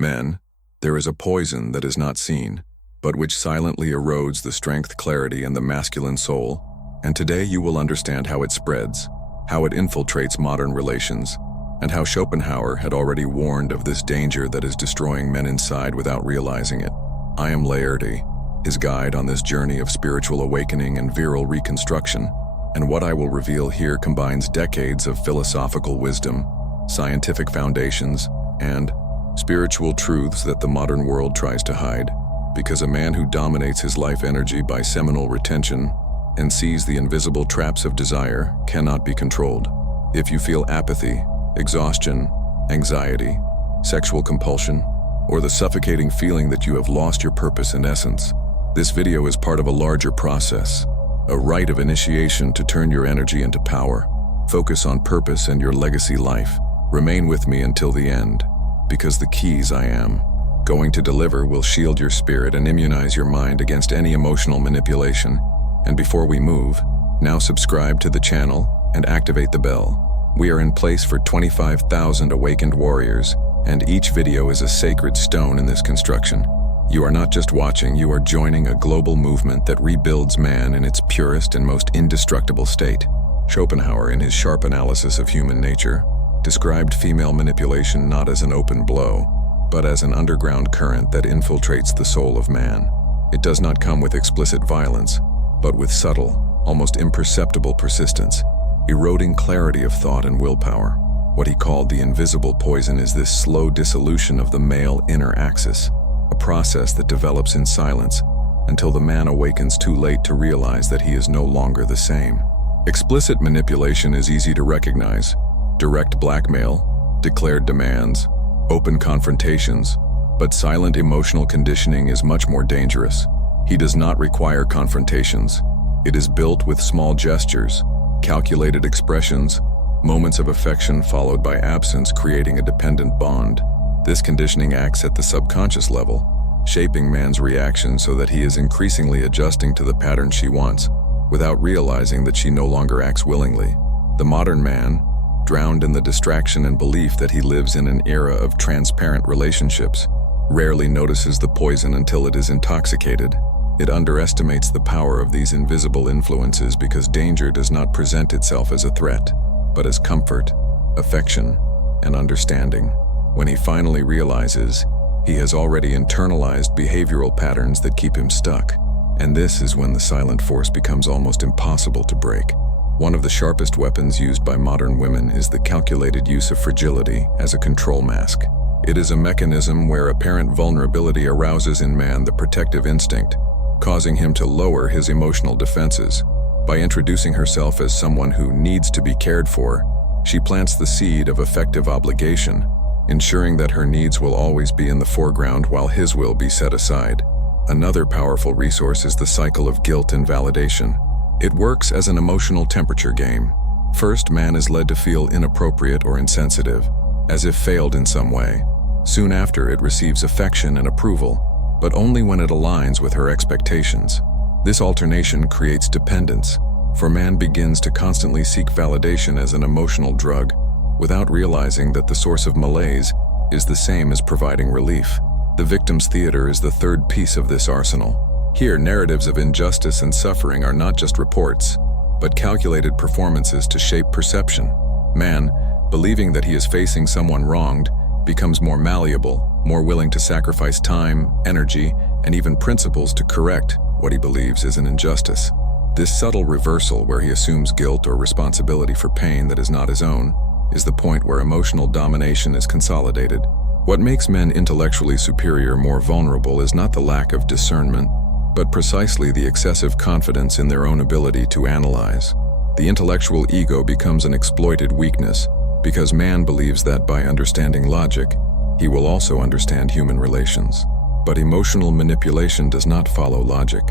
Men, there is a poison that is not seen, but which silently erodes the strength, clarity, and the masculine soul, and today you will understand how it spreads, how it infiltrates modern relations, and how Schopenhauer had already warned of this danger that is destroying men inside without realizing it. I am Laertes, his guide on this journey of spiritual awakening and virile reconstruction, and what I will reveal here combines decades of philosophical wisdom, scientific foundations, and spiritual truths that the modern world tries to hide, because a man who dominates his life energy by seminal retention and sees the invisible traps of desire cannot be controlled. If you feel apathy, exhaustion, anxiety, sexual compulsion, or the suffocating feeling that you have lost your purpose and essence, this video is part of a larger process, a rite of initiation to turn your energy into power. Focus on purpose and your legacy life. Remain with me until the end, because the keys I am going to deliver will shield your spirit and immunize your mind against any emotional manipulation. And before we move, now subscribe to the channel and activate the bell. We are in place for 25,000 awakened warriors, and each video is a sacred stone in this construction. You are not just watching, you are joining a global movement that rebuilds man in its purest and most indestructible state. Schopenhauer, in his sharp analysis of human nature, described female manipulation not as an open blow, but as an underground current that infiltrates the soul of man. It does not come with explicit violence, but with subtle, almost imperceptible persistence, eroding clarity of thought and willpower. What he called the invisible poison is this slow dissolution of the male inner axis, a process that develops in silence until the man awakens too late to realize that he is no longer the same. Explicit manipulation is easy to recognize: direct blackmail, declared demands, open confrontations, but silent emotional conditioning is much more dangerous. He does not require confrontations. It is built with small gestures, calculated expressions, moments of affection followed by absence, creating a dependent bond. This conditioning acts at the subconscious level, shaping man's reaction so that he is increasingly adjusting to the pattern she wants, without realizing that she no longer acts willingly. The modern man, drowned in the distraction and belief that he lives in an era of transparent relationships, rarely notices the poison until it is intoxicated. It underestimates the power of these invisible influences because danger does not present itself as a threat, but as comfort, affection, and understanding. When he finally realizes, he has already internalized behavioral patterns that keep him stuck, and this is when the silent force becomes almost impossible to break. One of the sharpest weapons used by modern women is the calculated use of fragility as a control mask. It is a mechanism where apparent vulnerability arouses in man the protective instinct, causing him to lower his emotional defenses. By introducing herself as someone who needs to be cared for, she plants the seed of effective obligation, ensuring that her needs will always be in the foreground while his will be set aside. Another powerful resource is the cycle of guilt and validation. It works as an emotional temperature game. First, man is led to feel inappropriate or insensitive, as if failed in some way. Soon after, it receives affection and approval, but only when it aligns with her expectations. This alternation creates dependence, for man begins to constantly seek validation as an emotional drug, without realizing that the source of malaise is the same as providing relief. The victim's theater is the third piece of this arsenal. Here, narratives of injustice and suffering are not just reports, but calculated performances to shape perception. Man, believing that he is facing someone wronged, becomes more malleable, more willing to sacrifice time, energy, and even principles to correct what he believes is an injustice. This subtle reversal, where he assumes guilt or responsibility for pain that is not his own, is the point where emotional domination is consolidated. What makes men intellectually superior more vulnerable is not the lack of discernment, but precisely the excessive confidence in their own ability to analyze. The intellectual ego becomes an exploited weakness, because man believes that by understanding logic, he will also understand human relations. But emotional manipulation does not follow logic.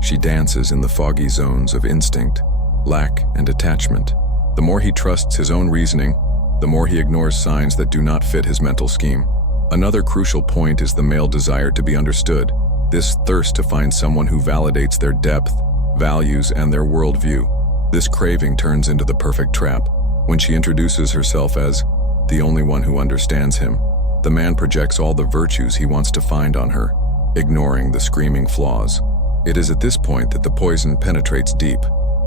She dances in the foggy zones of instinct, lack, and attachment. The more he trusts his own reasoning, the more he ignores signs that do not fit his mental scheme. Another crucial point is the male desire to be understood. This thirst to find someone who validates their depth, values, and their worldview. This craving turns into the perfect trap when she introduces herself as the only one who understands him. The man projects all the virtues he wants to find on her, ignoring the screaming flaws. It is at this point that the poison penetrates deep,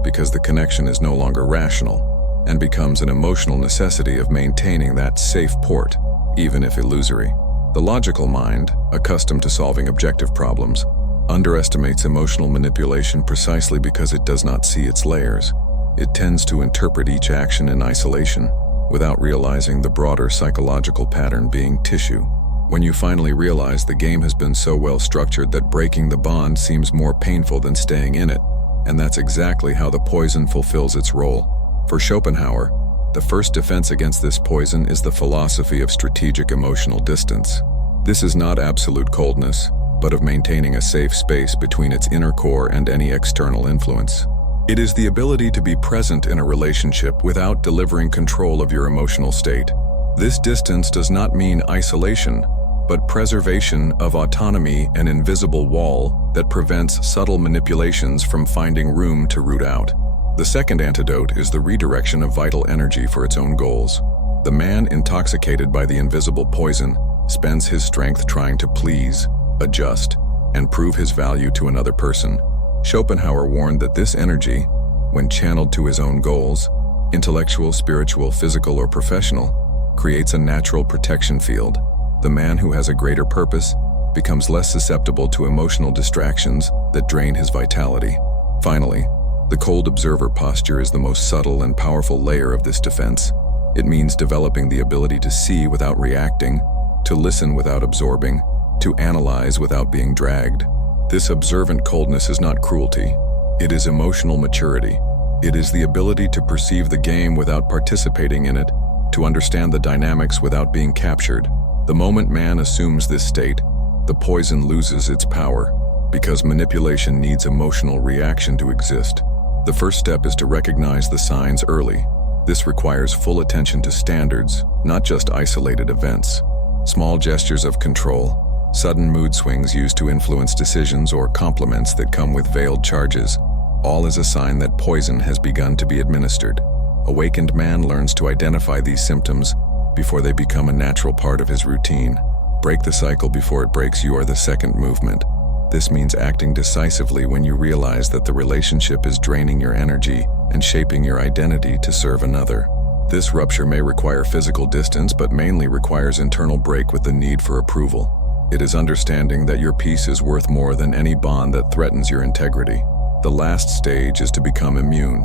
because the connection is no longer rational, and becomes an emotional necessity of maintaining that safe port, even if illusory. The logical mind, accustomed to solving objective problems, underestimates emotional manipulation precisely because it does not see its layers. It tends to interpret each action in isolation, without realizing the broader psychological pattern being tissue. When you finally realize the game has been so well structured that breaking the bond seems more painful than staying in it, and that's exactly how the poison fulfills its role. For Schopenhauer, the first defense against this poison is the philosophy of strategic emotional distance. This is not absolute coldness, but of maintaining a safe space between its inner core and any external influence. It is the ability to be present in a relationship without delivering control of your emotional state. This distance does not mean isolation, but preservation of autonomy, an invisible wall that prevents subtle manipulations from finding room to root out. The second antidote is the redirection of vital energy for its own goals. The man intoxicated by the invisible poison spends his strength trying to please, adjust, and prove his value to another person. Schopenhauer warned that this energy, when channeled to his own goals, intellectual, spiritual, physical, or professional, creates a natural protection field. The man who has a greater purpose becomes less susceptible to emotional distractions that drain his vitality. Finally, the cold observer posture is the most subtle and powerful layer of this defense. It means developing the ability to see without reacting, to listen without absorbing, to analyze without being dragged. This observant coldness is not cruelty. It is emotional maturity. It is the ability to perceive the game without participating in it, to understand the dynamics without being captured. The moment man assumes this state, the poison loses its power, because manipulation needs emotional reaction to exist. The first step is to recognize the signs early. This requires full attention to standards, not just isolated events. Small gestures of control, sudden mood swings used to influence decisions, or compliments that come with veiled charges, all is a sign that poison has begun to be administered. Awakened man learns to identify these symptoms before they become a natural part of his routine. Break the cycle before it breaks you are the second movement. This means acting decisively when you realize that the relationship is draining your energy and shaping your identity to serve another. This rupture may require physical distance, but mainly requires internal break with the need for approval. It is understanding that your peace is worth more than any bond that threatens your integrity. The last stage is to become immune,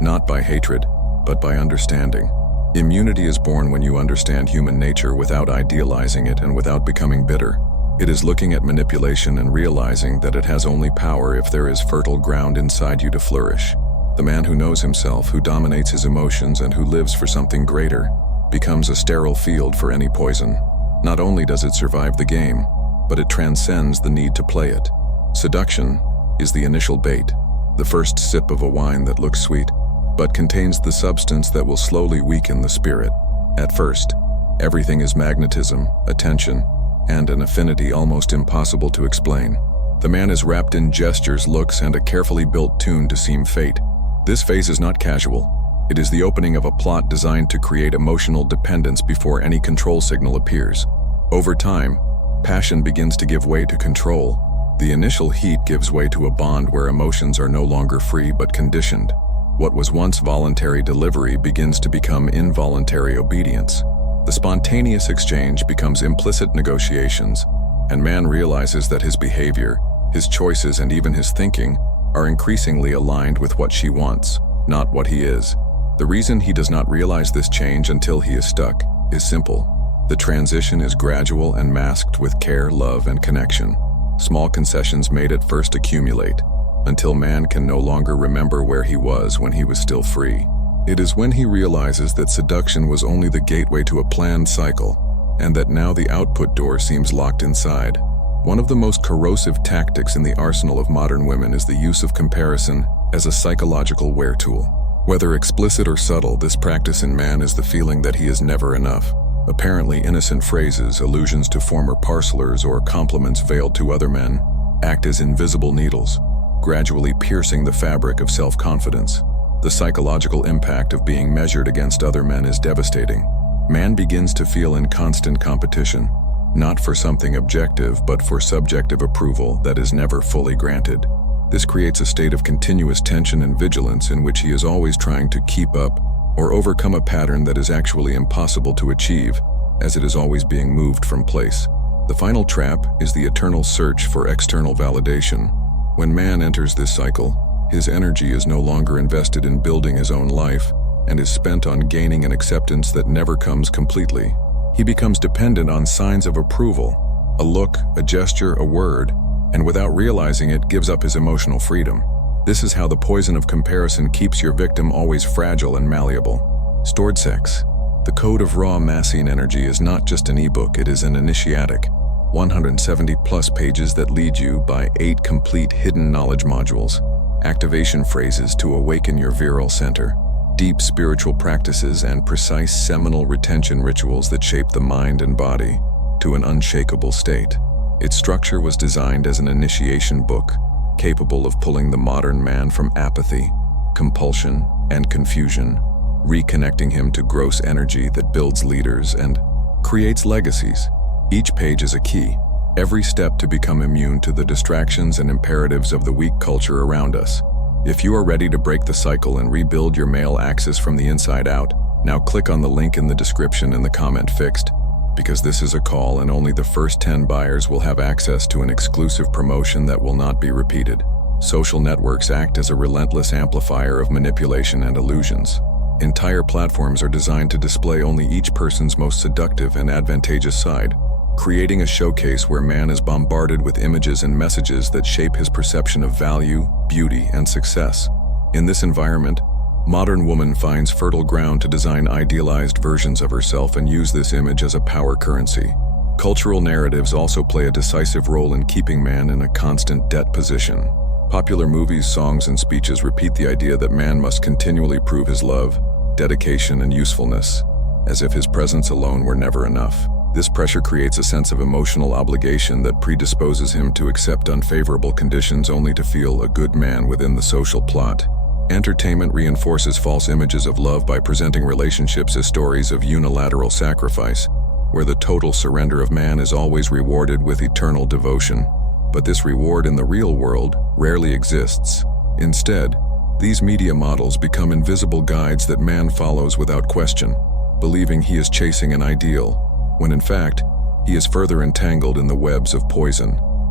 not by hatred, but by understanding. Immunity is born when you understand human nature without idealizing it and without becoming bitter. It is looking at manipulation and realizing that it has only power if there is fertile ground inside you to flourish. The man who knows himself, who dominates his emotions, and who lives for something greater, becomes a sterile field for any poison. Not only does it survive the game, but it transcends the need to play it. Seduction is the initial bait, the first sip of a wine that looks sweet, but contains the substance that will slowly weaken the spirit. At first, everything is magnetism, attention, and an affinity almost impossible to explain. The man is wrapped in gestures, looks, and a carefully built tune to seem fate. This phase is not casual. It is the opening of a plot designed to create emotional dependence before any control signal appears. Over time, passion begins to give way to control. The initial heat gives way to a bond where emotions are no longer free but conditioned. What was once voluntary delivery begins to become involuntary obedience. The spontaneous exchange becomes implicit negotiations, and man realizes that his behavior, his choices, and even his thinking are increasingly aligned with what she wants, not what he is. The reason he does not realize this change until he is stuck is simple. The transition is gradual and masked with care, love, and connection. Small concessions made at first accumulate, until man can no longer remember where he was when he was still free. It is when he realizes that seduction was only the gateway to a planned cycle, and that now the output door seems locked inside. One of the most corrosive tactics in the arsenal of modern women is the use of comparison as a psychological wear tool. Whether explicit or subtle, this practice in man is the feeling that he is never enough. Apparently innocent phrases, allusions to former parcelers, or compliments veiled to other men act as invisible needles, gradually piercing the fabric of self-confidence. The psychological impact of being measured against other men is devastating. Man begins to feel in constant competition, not for something objective, but for subjective approval that is never fully granted. This creates a state of continuous tension and vigilance in which he is always trying to keep up or overcome a pattern that is actually impossible to achieve, as it is always being moved from place. The final trap is the eternal search for external validation. When man enters this cycle, his energy is no longer invested in building his own life and is spent on gaining an acceptance that never comes completely. He becomes dependent on signs of approval, a look, a gesture, a word, and without realizing it, gives up his emotional freedom. This is how the poison of comparison keeps your victim always fragile and malleable. Stored sex. The code of raw masculine energy is not just an ebook, it is an initiatic. 170+ pages that lead you by 8 complete hidden knowledge modules, activation phrases to awaken your virile center, deep spiritual practices, and precise seminal retention rituals that shape the mind and body to an unshakable state. Its structure was designed as an initiation book, capable of pulling the modern man from apathy, compulsion, and confusion, reconnecting him to gross energy that builds leaders and creates legacies. Each page is a key, every step to become immune to the distractions and imperatives of the weak culture around us. If you are ready to break the cycle and rebuild your male axis from the inside out, now click on the link in the description and the comment fixed, because this is a call and only the first 10 buyers will have access to an exclusive promotion that will not be repeated. Social networks act as a relentless amplifier of manipulation and illusions. Entire platforms are designed to display only each person's most seductive and advantageous side, creating a showcase where man is bombarded with images and messages that shape his perception of value, beauty, and success. In this environment, modern woman finds fertile ground to design idealized versions of herself and use this image as a power currency. Cultural narratives also play a decisive role in keeping man in a constant debt position. Popular movies, songs, and speeches repeat the idea that man must continually prove his love, dedication, and usefulness, as if his presence alone were never enough. This pressure creates a sense of emotional obligation that predisposes him to accept unfavorable conditions only to feel a good man within the social plot. Entertainment reinforces false images of love by presenting relationships as stories of unilateral sacrifice, where the total surrender of man is always rewarded with eternal devotion. But this reward in the real world rarely exists. Instead, these media models become invisible guides that man follows without question, believing he is chasing an ideal, when in fact, he is further entangled in the webs of poison.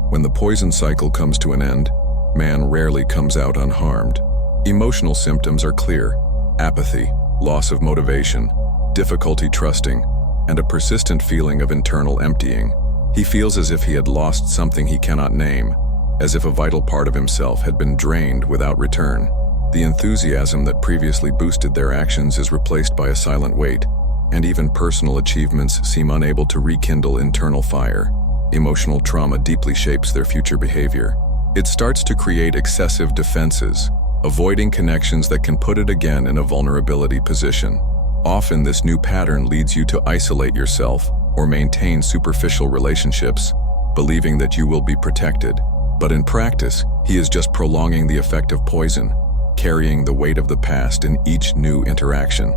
When the poison cycle comes to an end, man rarely comes out unharmed. Emotional symptoms are clear: apathy, loss of motivation, difficulty trusting, and a persistent feeling of internal emptying. He feels as if he had lost something he cannot name, as if a vital part of himself had been drained without return. The enthusiasm that previously boosted their actions is replaced by a silent weight, and even personal achievements seem unable to rekindle internal fire. Emotional trauma deeply shapes their future behavior. It starts to create excessive defenses, avoiding connections that can put it again in a vulnerability position. Often this new pattern leads you to isolate yourself or maintain superficial relationships, believing that you will be protected. But in practice, he is just prolonging the effect of poison, carrying the weight of the past in each new interaction.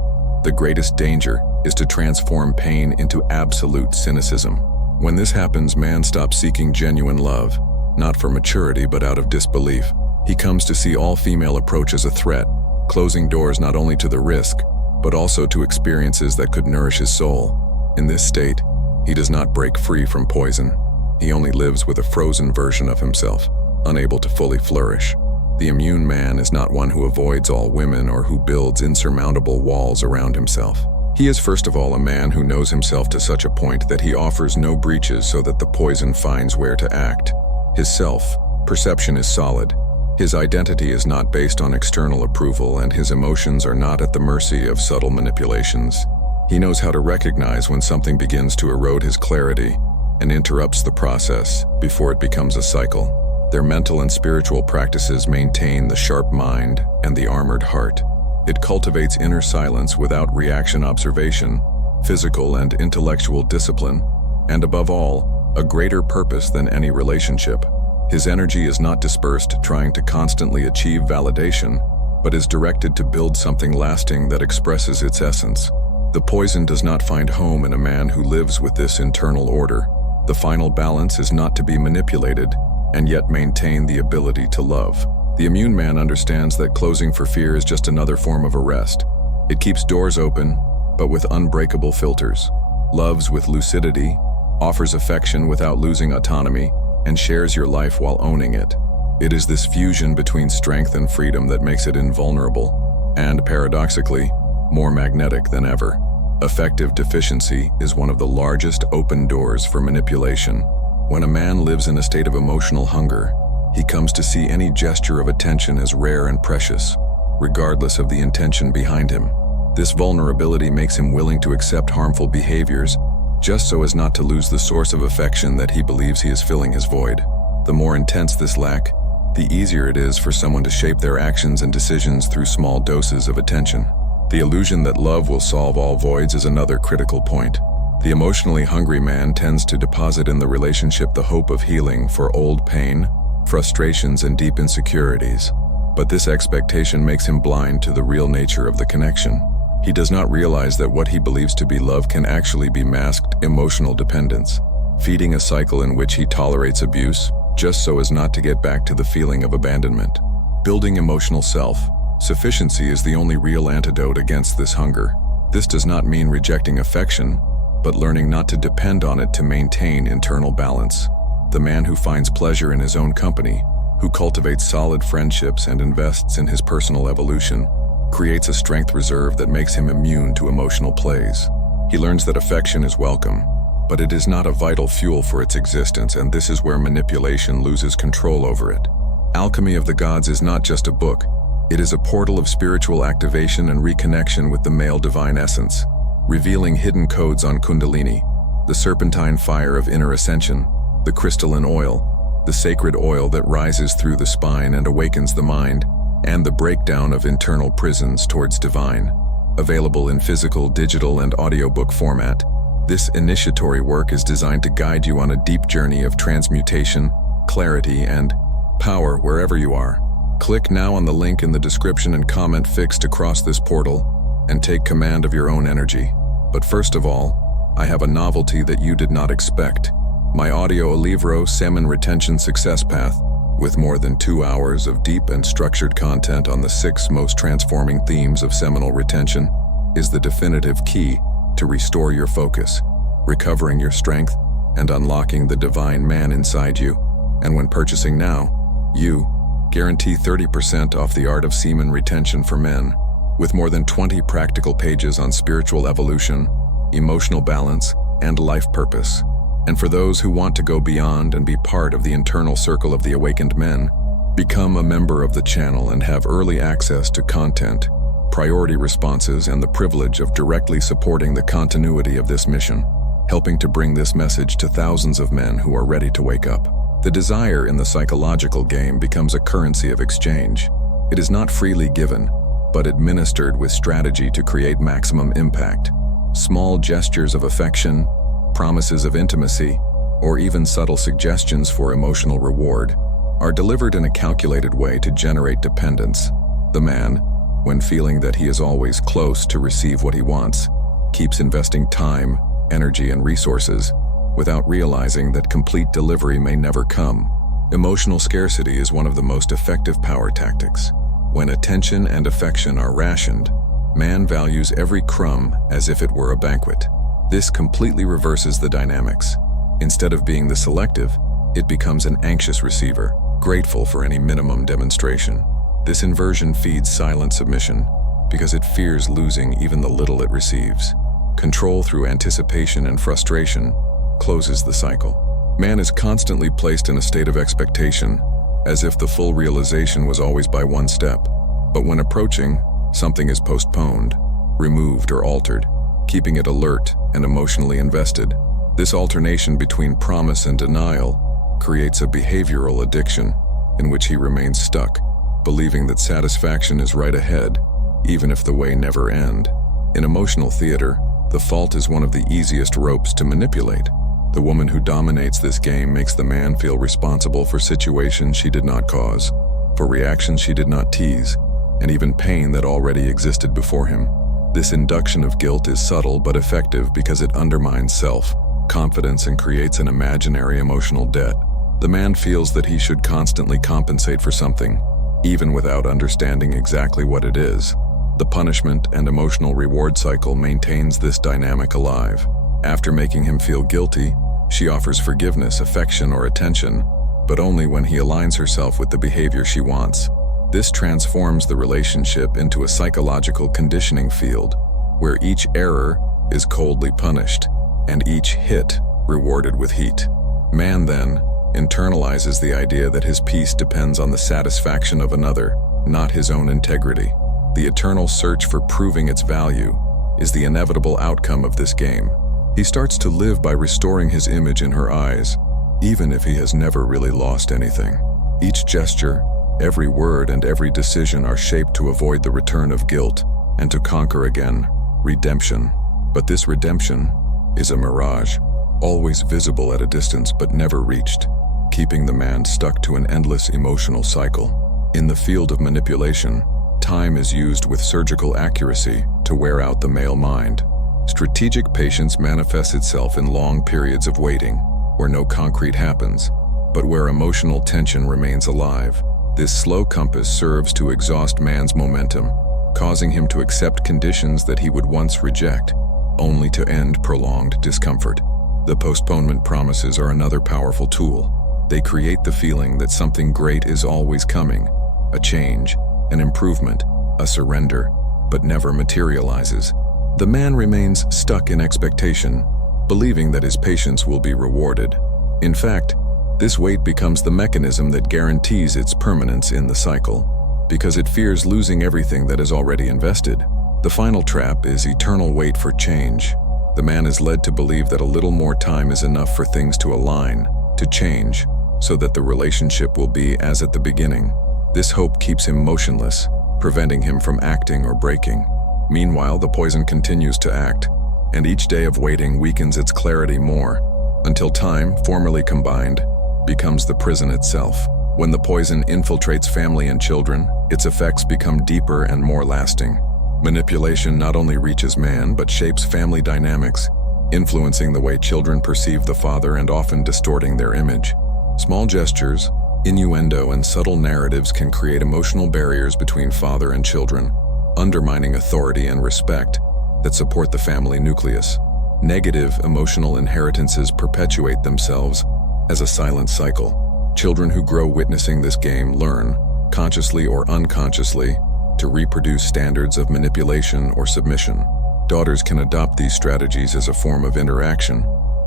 The greatest danger is to transform pain into absolute cynicism. When this happens, man stops seeking genuine love, not for maturity but out of disbelief. He comes to see all female approach as a threat, closing doors not only to the risk, but also to experiences that could nourish his soul. In this state, he does not break free from poison. He only lives with a frozen version of himself, unable to fully flourish. The immune man is not one who avoids all women or who builds insurmountable walls around himself. He is first of all a man who knows himself to such a point that he offers no breaches so that the poison finds where to act. His self-perception is solid. His identity is not based on external approval, and his emotions are not at the mercy of subtle manipulations. He knows how to recognize when something begins to erode his clarity and interrupts the process before it becomes a cycle. Their mental and spiritual practices maintain the sharp mind and the armored heart. It cultivates inner silence without reaction observation, physical and intellectual discipline, and above all, a greater purpose than any relationship. His energy is not dispersed trying to constantly achieve validation, but is directed to build something lasting that expresses its essence. The poison does not find home in a man who lives with this internal order. The final balance is not to be manipulated, and yet maintain the ability to love. The immune man understands that closing for fear is just another form of arrest. It keeps doors open, but with unbreakable filters. Loves with lucidity, offers affection without losing autonomy, and shares your life while owning it. It is this fusion between strength and freedom that makes it invulnerable, and paradoxically, more magnetic than ever. Affective deficiency is one of the largest open doors for manipulation. When a man lives in a state of emotional hunger, he comes to see any gesture of attention as rare and precious, regardless of the intention behind him. This vulnerability makes him willing to accept harmful behaviors, just so as not to lose the source of affection that he believes he is filling his void. The more intense this lack, the easier it is for someone to shape their actions and decisions through small doses of attention. The illusion that love will solve all voids is another critical point. The emotionally hungry man tends to deposit in the relationship the hope of healing for old pain, frustrations, and deep insecurities. But this expectation makes him blind to the real nature of the connection. He does not realize that what he believes to be love can actually be masked emotional dependence, feeding a cycle in which he tolerates abuse, just so as not to get back to the feeling of abandonment. Building emotional self-sufficiency is the only real antidote against this hunger. This does not mean rejecting affection, but learning not to depend on it to maintain internal balance. The man who finds pleasure in his own company, who cultivates solid friendships and invests in his personal evolution, creates a strength reserve that makes him immune to emotional plays. He learns that affection is welcome, but it is not a vital fuel for its existence, and this is where manipulation loses control over it. Alchemy of the Gods is not just a book. It is a portal of spiritual activation and reconnection with the male divine essence, revealing hidden codes on Kundalini, the serpentine fire of inner ascension, the crystalline oil, the sacred oil that rises through the spine and awakens the mind, and the breakdown of internal prisons towards divine. Available in physical, digital, and audiobook format, this initiatory work is designed to guide you on a deep journey of transmutation, clarity, and power wherever you are. Click now on the link in the description and comment fixed across this portal, and take command of your own energy. But first of all, I have a novelty that you did not expect. My audio libro, SEMEN Retention Success Path, with more than 2 hours of deep and structured content on the 6 most transforming themes of seminal retention, is the definitive key to restore your focus, recovering your strength, and unlocking the divine man inside you. And when purchasing now, you guarantee 30% off the art of semen retention for men, with more than 20 practical pages on spiritual evolution, emotional balance, and life purpose. And for those who want to go beyond and be part of the internal circle of the awakened men, become a member of the channel and have early access to content, priority responses, and the privilege of directly supporting the continuity of this mission, helping to bring this message to thousands of men who are ready to wake up. The desire in the psychological game becomes a currency of exchange. It is not freely given, but administered with strategy to create maximum impact. Small gestures of affection, promises of intimacy, or even subtle suggestions for emotional reward are delivered in a calculated way to generate dependence. The man, when feeling that he is always close to receive what he wants, keeps investing time, energy, and resources without realizing that complete delivery may never come. Emotional scarcity is one of the most effective power tactics. When attention and affection are rationed, man values every crumb as if it were a banquet. This completely reverses the dynamics. Instead of being the selective, it becomes an anxious receiver, grateful for any minimum demonstration. This inversion feeds silent submission, because it fears losing even the little it receives. Control through anticipation and frustration closes the cycle. Man is constantly placed in a state of expectation, as if the full realization was always by one step. But when approaching, something is postponed, removed, or altered, keeping it alert and emotionally invested. This alternation between promise and denial creates a behavioral addiction in which he remains stuck, believing that satisfaction is right ahead, even if the way never ends. In emotional theater, the fault is one of the easiest ropes to manipulate. The woman who dominates this game makes the man feel responsible for situations she did not cause, for reactions she did not tease, and even pain that already existed before him. This induction of guilt is subtle but effective because it undermines self-confidence and creates an imaginary emotional debt. The man feels that he should constantly compensate for something, even without understanding exactly what it is. The punishment and emotional reward cycle maintains this dynamic alive. After making him feel guilty, she offers forgiveness, affection, or attention, but only when he aligns herself with the behavior she wants. This transforms the relationship into a psychological conditioning field, where each error is coldly punished, and each hit rewarded with heat. Man then internalizes the idea that his peace depends on the satisfaction of another, not his own integrity. The eternal search for proving its value is the inevitable outcome of this game. He starts to live by restoring his image in her eyes, even if he has never really lost anything. Each gesture, every word, and every decision are shaped to avoid the return of guilt and to conquer again redemption. But this redemption is a mirage, always visible at a distance but never reached, keeping the man stuck to an endless emotional cycle. In the field of manipulation, time is used with surgical accuracy to wear out the male mind. Strategic patience manifests itself in long periods of waiting, where no concrete happens, but where emotional tension remains alive. This slow compass serves to exhaust man's momentum, causing him to accept conditions that he would once reject, only to end prolonged discomfort. The postponement promises are another powerful tool. They create the feeling that something great is always coming, a change, an improvement, a surrender, but never materializes. The man remains stuck in expectation, believing that his patience will be rewarded. In fact, this wait becomes the mechanism that guarantees its permanence in the cycle, because it fears losing everything that is already invested. The final trap is eternal wait for change. The man is led to believe that a little more time is enough for things to align, to change, so that the relationship will be as at the beginning. This hope keeps him motionless, preventing him from acting or breaking. Meanwhile, the poison continues to act, and each day of waiting weakens its clarity more, until time, formerly combined, becomes the prison itself. When the poison infiltrates family and children, its effects become deeper and more lasting. Manipulation not only reaches man, but shapes family dynamics, influencing the way children perceive the father and often distorting their image. Small gestures, innuendo, and subtle narratives can create emotional barriers between father and children, undermining authority and respect that support the family nucleus. Negative emotional inheritances perpetuate themselves as a silent cycle. Children who grow witnessing this game learn, consciously or unconsciously, to reproduce standards of manipulation or submission. Daughters can adopt these strategies as a form of interaction,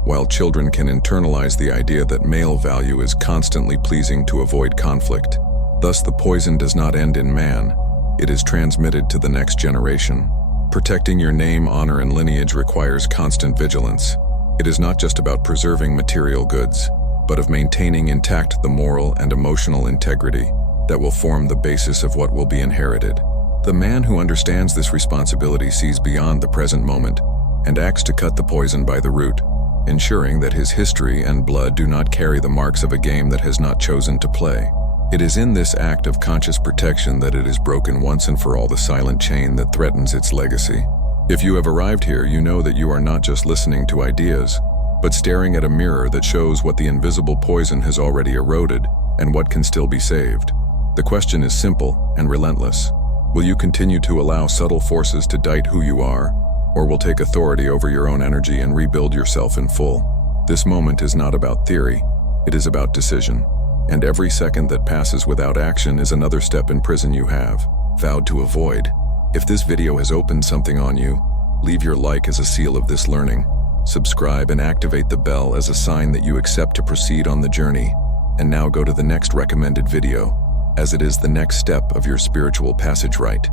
while children can internalize the idea that male value is constantly pleasing to avoid conflict. Thus, the poison does not end in man. It is transmitted to the next generation. Protecting your name, honor, and lineage requires constant vigilance. It is not just about preserving material goods, but of maintaining intact the moral and emotional integrity that will form the basis of what will be inherited. The man who understands this responsibility sees beyond the present moment and acts to cut the poison by the root, ensuring that his history and blood do not carry the marks of a game that has not chosen to play. It is in this act of conscious protection that it has broken once and for all the silent chain that threatens its legacy. If you have arrived here, you know that you are not just listening to ideas, but staring at a mirror that shows what the invisible poison has already eroded and what can still be saved. The question is simple and relentless. Will you continue to allow subtle forces to dictate who you are, or will take authority over your own energy and rebuild yourself in full? This moment is not about theory, it is about decision. And every second that passes without action is another step in prison you have vowed to avoid. If this video has opened something on you, leave your like as a seal of this learning. Subscribe and activate the bell as a sign that you accept to proceed on the journey. And now go to the next recommended video, as it is the next step of your spiritual passage rite.